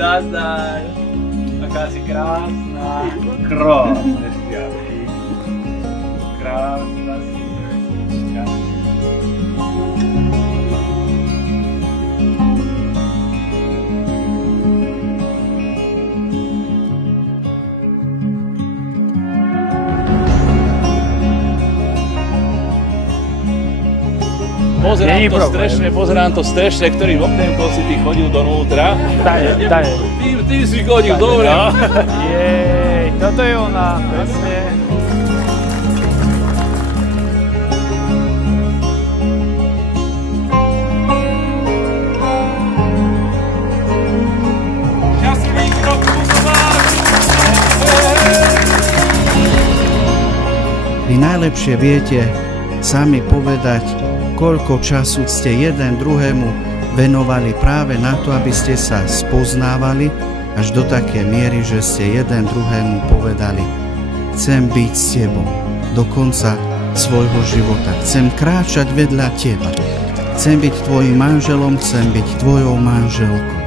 Nazdar. Taká si krásna. Krásne šťavky. Krásna si krásnička. Pozerám to strešne, ktorý v okienku si ty chodil donútra. Daj. Ty si chodil, dobre. Jej, toto je ona, presne. Šťastný krok Kuzováš! Vy najlepšie viete sami povedať, koľko času ste jeden druhému venovali práve na to, aby ste sa spoznávali až do také miery, že ste jeden druhému povedali: chcem byť s tebou do konca svojho života, chcem kráčať vedľa teba, chcem byť tvojim manželom, chcem byť tvojou manželkou.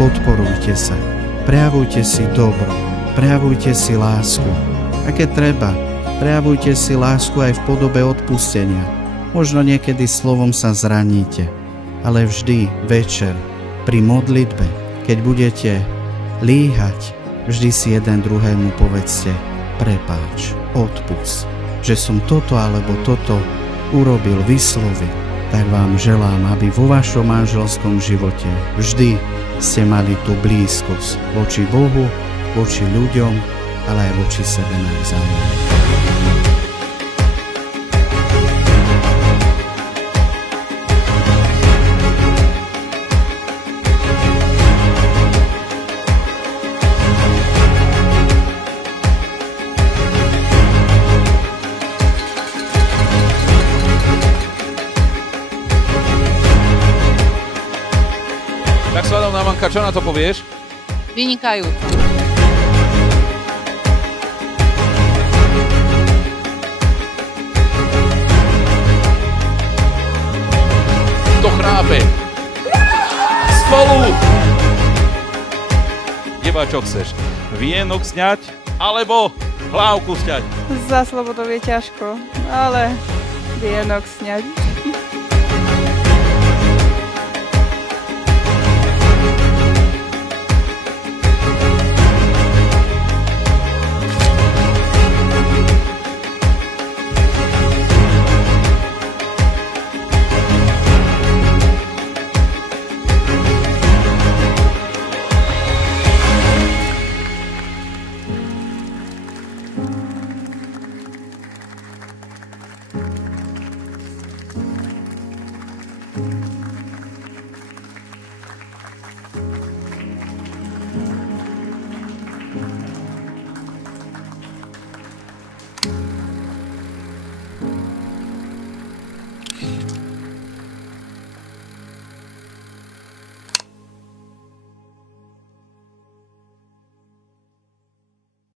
Podporujte sa, prejavujte si dobro, prejavujte si lásku. A keď treba, prejavujte si lásku aj v podobe odpustenia. Možno niekedy slovom sa zraníte, ale vždy večer pri modlitbe, keď budete líhať, vždy si jeden druhému povedzte: prepáč, odpusť, že som toto alebo toto urobil, vyslovil. Tak vám želám, aby vo vašom manželskom živote vždy ste mali tú blízkosť voči Bohu, voči ľuďom, ale aj voči sebe navzájom. Tak svadobná manka, čo na to povieš? Vynikajúco. To chrápe. Spolu. Teba čo chceš? Vienok sňať alebo hlávku sňať? Za slobodou je ťažko, ale vienok sňať.